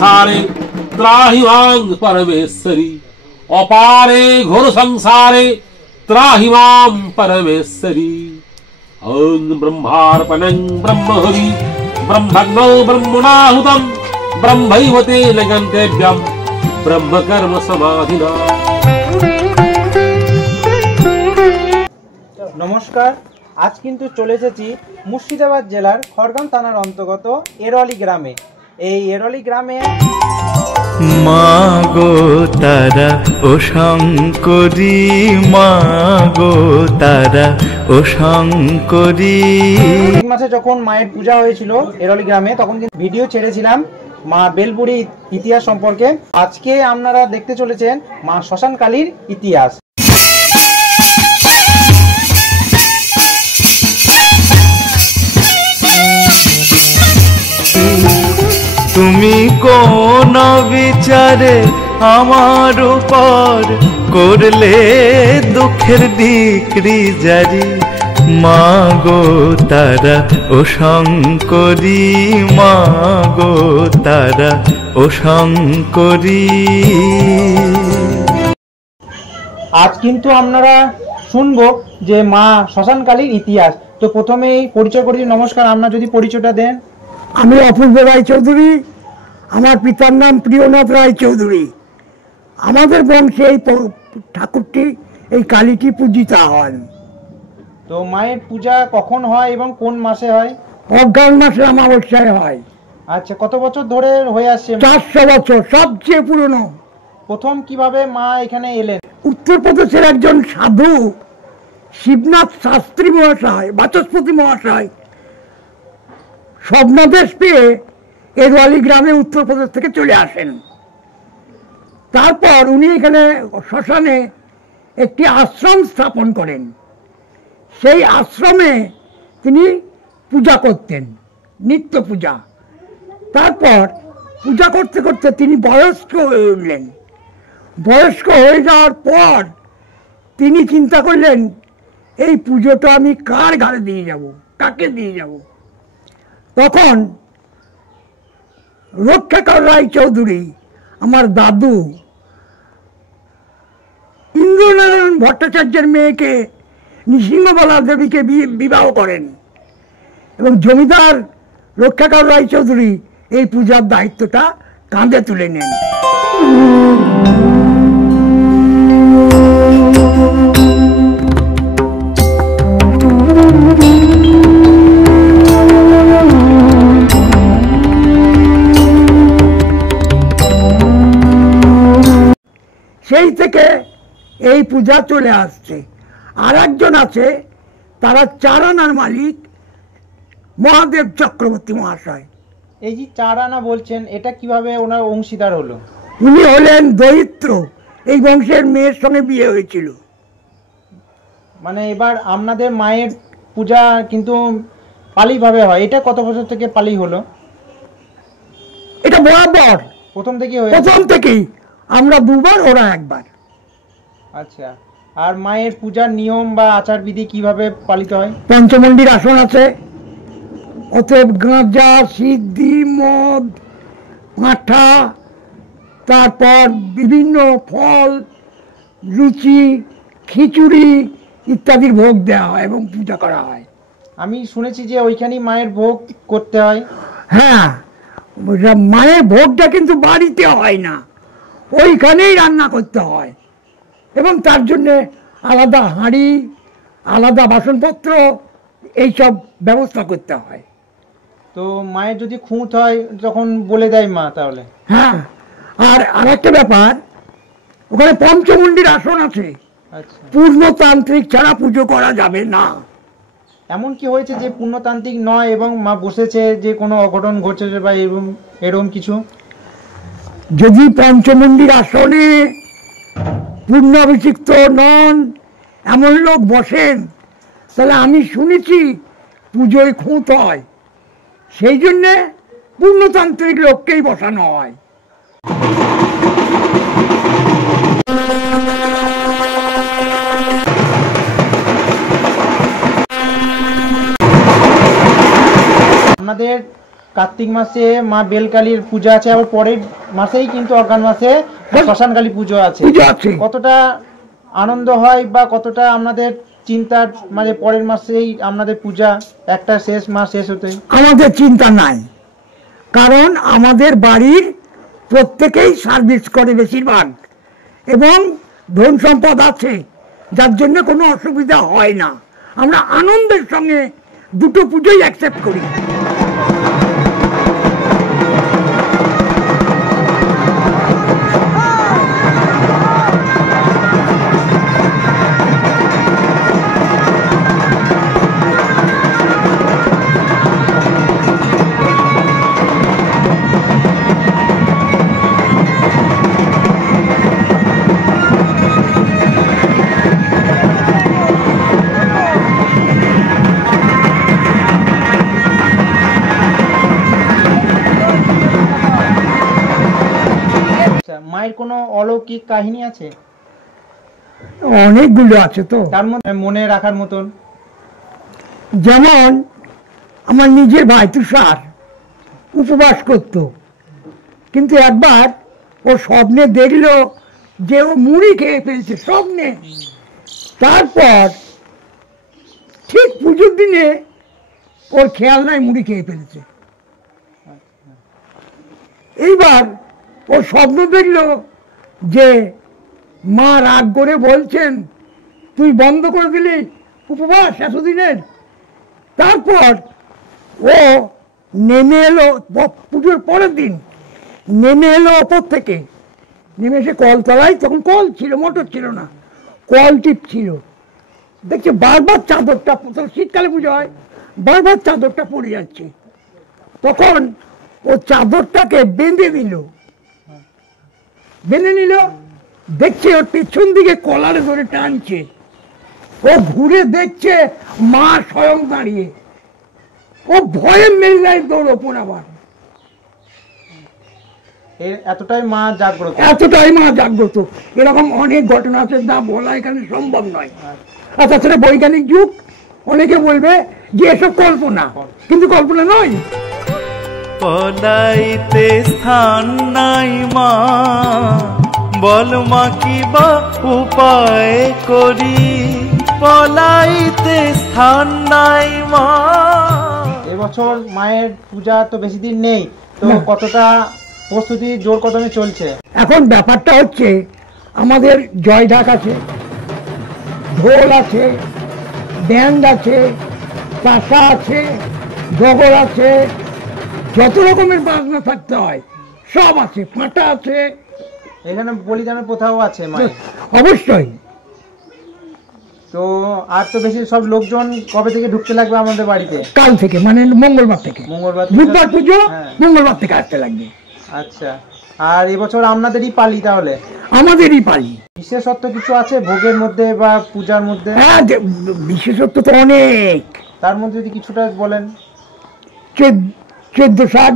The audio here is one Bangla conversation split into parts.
संसारे त्राहि मां परमेश्वरी अपारे घोर संसारे त्राहि मां परमेश्वरी। ओं ब्रह्मार्पणं ब्रह्महवि ब्रह्मग्नौ ब्रह्मणाहुतं ब्रह्मैव तेन गन्तव्यं ब्रह्मकर्म समाधिना। नमस्कार, आज किन्तु चले एसेছি मुर्शिदाबाद জেলার খড়গ্রাম থানার অন্তর্গত এরলি গ্রামে। এই এরলি গ্রামে মাগো তারা ও শঙ্করী, মাগো তারা ও শঙ্করী। মাসে যখন মায়ের পূজা হয়েছিল এরলি গ্রামে, তখন কিন্তু ভিডিও ছেড়েছিলাম মা বেলবুড়ি ইতিহাস সম্পর্কে। আজকে আপনারা দেখতে চলেছেন মা শ্মশান কালীর ইতিহাস। তুমি কোন বিচারে আমার উপর করলে দুঃখের ডিক্রি জারি, মাগো তারা ও শঙ্করী, মাগো তারা ও শঙ্করী। আজ কিন্তু আপনারা শুনবো যে মা শ্মশান কালীর ইতিহাস। তো প্রথমেই পরিচয় করি। নমস্কার, আপনারা যদি পরিচয়টা দেন। আমি অপূর্ব রায়চৌধুরী, আমার পিতার নাম প্রিয়নাথ রায়চৌধুরী। আমাদের বংশে এই ঠাকুরটি, এই কালীটি পূজিতা হন। তো মায়ের পূজা কখন হয় এবং কোন মাসে হয়? অজ্ঞান মাসে অমাবস্যায় হয়। আচ্ছা, কত বছর ধরে হয়ে আসছে? 400 বছর, সবচেয়ে পুরনো। প্রথম কিভাবে মা এখানে এলেন? উত্তরপ্রদেশের একজন সাধু শিবনাথ শাস্ত্রী মহাশয়, বাচস্পতি মহাশয় স্বপ্নাদেশ পেয়ে এরওয়ালি গ্রামে উত্তরপ্রদেশ থেকে চলে আসেন। তারপর উনি এখানে শ্মশানে একটি আশ্রম স্থাপন করেন। সেই আশ্রমে তিনি পূজা করতেন, নিত্য পূজা। তারপর পূজা করতে করতে তিনি বয়স্ক হয়ে উঠলেন। বয়স্ক হয়ে যাওয়ার পর তিনি চিন্তা করলেন, এই পুজোটা আমি কার ঘাড়ে দিয়ে যাব, কাকে দিয়ে যাব? তখন রক্ষাকর রায়চৌধুরী, আমার দাদু, ইন্দ্রনারায়ণ ভট্টাচার্যের মেয়েকে নৃসিংহবালা দেবীকে বিবাহ করেন এবং জমিদার রক্ষাকর রায়চৌধুরী এই পূজার দায়িত্বটা কাঁধে তুলে নেন। সেই থেকে এই পূজা চলে আসছে। আর একজন আছে, তারা চারানার মালিক মহাদেব চক্রবর্তী মহাশয়। এই যে 4 আনা বলছেন, এটা কিভাবে ওনার অংশীদার হলো? উনি হলেন দরিদ্র, এই বংশের মেয়ের সঙ্গে বিয়ে হয়েছিল। মানে এবার আপনাদের মায়ের পূজা কিন্তু পালিভাবে হয়, এটা কত বছর থেকে পালি হলো? এটা বরাবর প্রথম থেকেই হয়ে? প্রথম থেকেই, আমরা দুবার, ওরা একবার। আচ্ছা, আর মায়ের পূজার নিয়ম বা আচার বিধি কিভাবে পালিত হয়? পঞ্চমন্ডির আসন আছে, অতএব গাঁজা, সিদ্ধি, মদ, পাঁঠা, তারপর বিভিন্ন ফল, লুচি, খিচুড়ি ইত্যাদির ভোগ দেওয়া হয় এবং পূজা করা হয়। আমি শুনেছি যে ওইখানেই মায়ের ভোগ করতে হয়। হ্যাঁ, মায়ের ভোগটা কিন্তু বাড়িতে হয় না, ওইখানেই রান্না করতে হয় এবং তার জন্যে আলাদা হাঁড়ি, আলাদা বাসনপত্র, এইসব ব্যবস্থা করতে হয়। তো মায়ের যদি খুঁত হয় তখন বলে দেয় মা তাহলে? হ্যাঁ, আর আরেকটা ব্যাপার, ওখানে পঞ্চমন্ডির আসন আছে। আচ্ছা, পূর্ণতান্ত্রিক ছাড়া পুজো করা যাবে না। এমন কি হয়েছে যে পূর্ণতান্ত্রিক নয় এবং মা বসেছে, যে কোনো অঘটন ঘটেছে বা এরকম কিছু? যদি পঞ্চমন্ডির আসনে পূর্ণাভিষিক্ত নন এমন লোক বসেন, তাহলে আমি শুনেছি পুজোয় খুঁত হয়। সেই জন্যে পূর্ণতান্ত্রিক লোককেই বসানো হয়। আপনাদের কার্তিক মাসে মা বেলকালীর পূজা আছে, আবার পরের মাসেই কিন্তু অঘ্রাণ মাসে শ্মশান কালী পুজো আছে। কতটা আনন্দ হয় বা কতটা আমাদের চিন্তার মানে পরের মাসেই আমাদের পূজা একটা শেষ মাস শেষ হতে? আমাদের চিন্তা নাই, কারণ আমাদের বাড়ির প্রত্যেকেই সার্ভিস করে বেশিরভাগ, এবং ধন সম্পদ আছে, যার জন্য কোনো অসুবিধা হয় না। আমরা আনন্দের সঙ্গে দুটো পুজোই অ্যাকসেপ্ট করি। মায়ের কোনো অলৌকিক কাহিনী আছে? অনেকগুলো আছে তো, তার মধ্যে মনে রাখার মতন? যেমন আমার নিজের ভাই তুষার উপবাস করত, কিন্তু একবার ও স্বপ্নে দেখলো যে ও মুড়ি খেয়ে ফেলছে স্বপ্নে। তারপর ঠিক পুজোর দিনে ওর খেয়াল নাই মুড়ি খেয়ে ফেলেছে। এইবার ও স্বপ্ন দেখলো যে মা রাগ করে বলছেন, তুই বন্ধ করে দিলি উপবাস এতদিনের। তারপর ও নেমে এলো, পুজোর পরের দিন নেমে এলো ওপর থেকে, নেমে এসে কলতলায়, তখন কল ছিল, মোটর ছিল না, কল টিপ ছিল, দেখছে বারবার চাদরটা, শীতকালে পুজো হয়, বারবার চাদরটা পড়ে যাচ্ছে। তখন ও চাদরটাকে বেঁধে দিল, বেঁধে নিল, দেখছে ওর পেছন দিকে কলারে ধরে টানছে। ও ঘুরে দেখছে মা স্বয়ং দাঁড়িয়ে। ও ভয়ে মেলায় দৌড় ওপর। আবার এতটাই মা জাগ্রত, এতটাই মা জাগ্রত। এরকম অনেক ঘটনা আছে, যা বলা এখানে সম্ভব নয়। আর তাছাড়া বৈজ্ঞানিক যুগ, অনেকে বলবে যে এসব কল্পনা, কিন্তু কল্পনা নয়। পলাইতে স্থান নাই মা, বল মা কি বা উপায় করি, পলাইতে স্থান নাই মা। এবছর মায়ের পূজা তো বেশি দিন নেই, তো কতটা প্রস্তুতি জোর কদমে চলছে? এখন ব্যাপারটা হচ্ছে, আমাদের জয় ঢাক আছে, ঢোল আছে, ব্যান্ড আছে, কাঁসা আছে, ডগর আছে, যত রকমের বাজনা থাকতে হয় সব আছে, পাঁটা আছে, এখানে বলিদানের প্রথাও আছে মায়ের? অবশ্যই। তো আর তো বেশি সব লোকজন কবে থেকে ঢুকতে লাগবে আমাদের বাড়িতে? কাল থেকে, মানে মঙ্গলবার থেকে। মঙ্গলবার, বুধবার পুজো, হ্যাঁ। মঙ্গলবার থেকে আসতে লাগবে। আচ্ছা, আর এবছর আপনাদেরই পালি তাহলে? আমাদেরই পালি। বিশেষত্ব কিছু আছে ভোগের মধ্যে বা পূজার মধ্যে? হ্যাঁ, বিশেষত্ব তো অনেক। তার মধ্যে যদি কিছুটা বলেন। 14 শাক,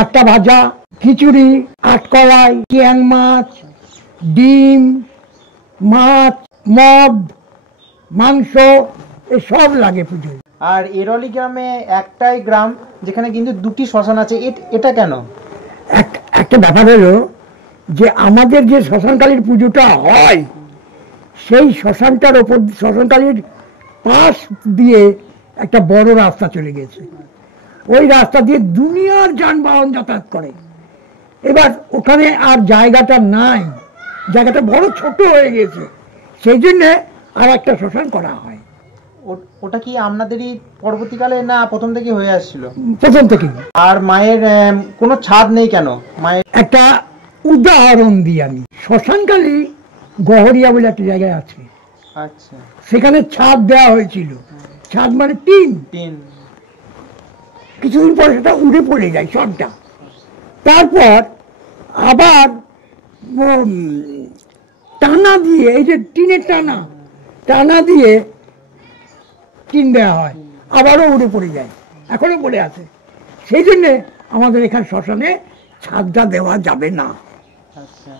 8টা ভাজা, খিচুড়ি, 8 কলাই, চিয়াং মাছ, ডিম, মাছ, মদ, মাংস, এসব লাগে পুজোয়। আর এরলি গ্রামে একটাই গ্রাম যেখানে কিন্তু দুটি শ্মশান আছে, এটা কেন? একটা ব্যাপার হলো যে আমাদের যে শ্মশানকালীর পুজোটা হয়, সেই শ্মশানটার ওপর, শ্মশানকালীর পাশ দিয়ে একটা বড় রাস্তা চলে গেছে। ওই রাস্তা দিয়ে দুনিয়ার যানবাহন যাতায়াত করে। এবার ওখানে আর জায়গাটা নাই, জায়গাটা বড় ছোট হয়ে গেছে, সেই জন্যে আর একটা শ্মশান করা হয়। ওটা কি আপনাদেরই পরবর্তীকালে না প্রথম থেকে হয়ে আসছিল? প্রথম থেকে। আর মায়ের কোনো ছাদ নেই কেন? মায়ের একটা উদাহরণ দিই আমি। শ্মশানকালী গহরিয়া বলে একটা জায়গায় আছে, আচ্ছা, সেখানে ছাদ দেওয়া হয়েছিল। ছাদ মানে টিন। কিছুদিন পরে সেটা উড়ে পড়ে যায় সবটা। তারপর আবার টানা দিয়ে, এই যে টিনের টানা দিয়ে টিন দেওয়া হয়, আবারও উড়ে পড়ে যায়, এখনো পড়ে আছে। সেই জন্যে আমাদের এখানে শ্মশানে ছাদটা দেওয়া যাবে না। আচ্ছা,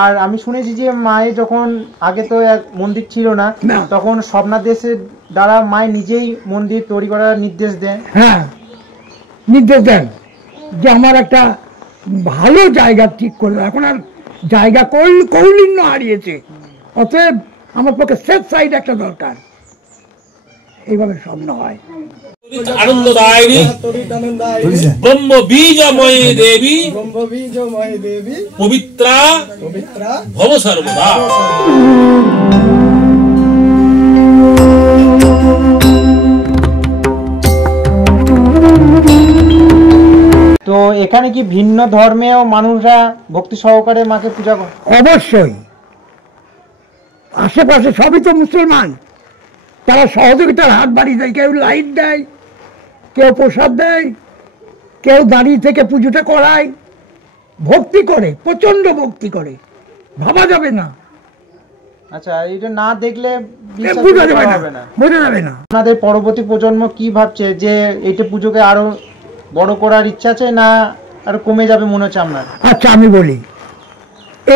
আর আমি শুনেছি যে মায়ের যখন আগে তো এক মন্দির ছিল না, তখন স্বপ্নাদেশের দ্বারা মায়ের নিজেই মন্দির তৈরি করার নির্দেশ দেন। হ্যাঁ, নির্দেশ দেন যে আমার একটা ভালো জায়গা ঠিক করে দাও। এখন আর জায়গা কৌলিন্য হারিয়েছে, অতএব আমার পক্ষে সেফ সাইড একটা দরকার। এইভাবে স্বপ্ন হয়। আনন্দদায়িনী ব্রহ্ম বীজময় দেবী পবিত্রা ভব সর্বদা। তো এখানে কি ভিন্ন ধর্মেও মানুষরা ভক্তি সহকারে মাকে পূজা করে? অবশ্যই, আশেপাশে সবই তো মুসলমান, তারা সহযোগিতার হাত বাড়িয়ে দেয়। কেউ লাইট দেয়, কেউ প্রসাদ দেয়, কেউ দাঁড়িয়ে থেকে পুজোটা করায়, ভক্তি করে, প্রচন্ড ভক্তি করে, ভাবা যাবে না। আচ্ছা, এটা না দেখলে বিশ্বাস বোঝা করা যাবে হবে না, না। বোঝা যাবে না। আপনাদের পরবর্তী প্রজন্ম কি ভাবছে যে এইটা পুজোকে আরো বড় করার ইচ্ছা আছে, না আরো কমে যাবে মনে হচ্ছে আপনার? আচ্ছা আমি বলি,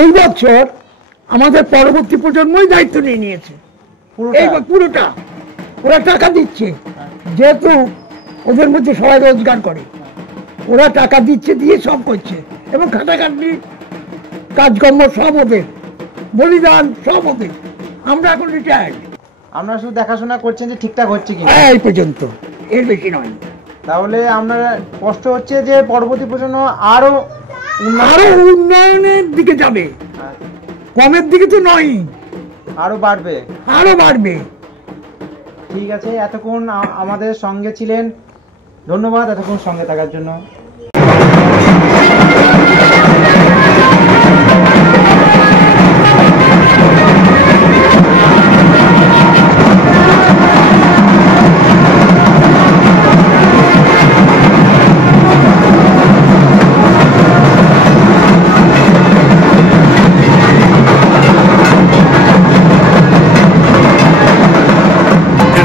এই বছর আমাদের পরবর্তী প্রজন্মই দায়িত্ব নিয়ে নিয়েছে। এই পুরোটা ওরা টাকা দিচ্ছে, যেহেতু ওদের মধ্যে সবাই রোজগার করে, ওরা টাকা দিচ্ছে, দিয়ে সব করছে, এবং খাটাখাটি কাজকর্ম সব ওদের, বলিদান সব ওদের। আমরা এখন রিটায়ার্ড, আমরা শুধু দেখাশোনা করছেন যে ঠিকঠাক হচ্ছে কি এই পর্যন্ত, এর বেশি নয়। তাহলে আমরা কষ্ট হচ্ছে যে পরবর্তী প্রজন্ম আরো উন্নয়নের দিকে যাবে, কমের দিকে তো নয়, আরো বাড়বে, আরো বাড়বে। ঠিক আছে, এতক্ষণ আমাদের সঙ্গে ছিলেন, ধন্যবাদ এতক্ষণ সঙ্গে থাকার জন্য।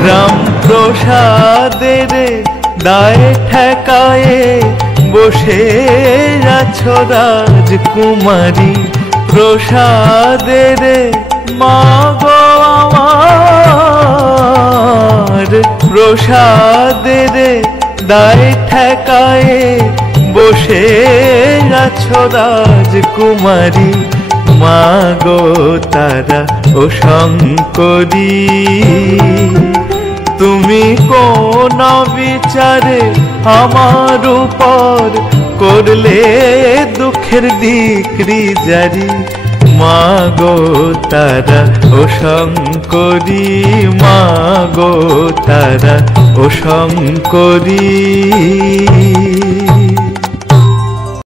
রাম প্রসাদের দায় ঠেকায়ে বসে আছো রাজকুমারী, প্রসাদের মাগো আমার, প্রসাদের দায় ঠেকায়ে বসে আছো রাজকুমারী, মাগো তারা ও শঙ্করী। তুমি কোন বিচারে আমার উপর করলে দুঃখের দিকরি জারি, মাগো তারা ও শঙ্করী, মাগো তারা ও শঙ্করী।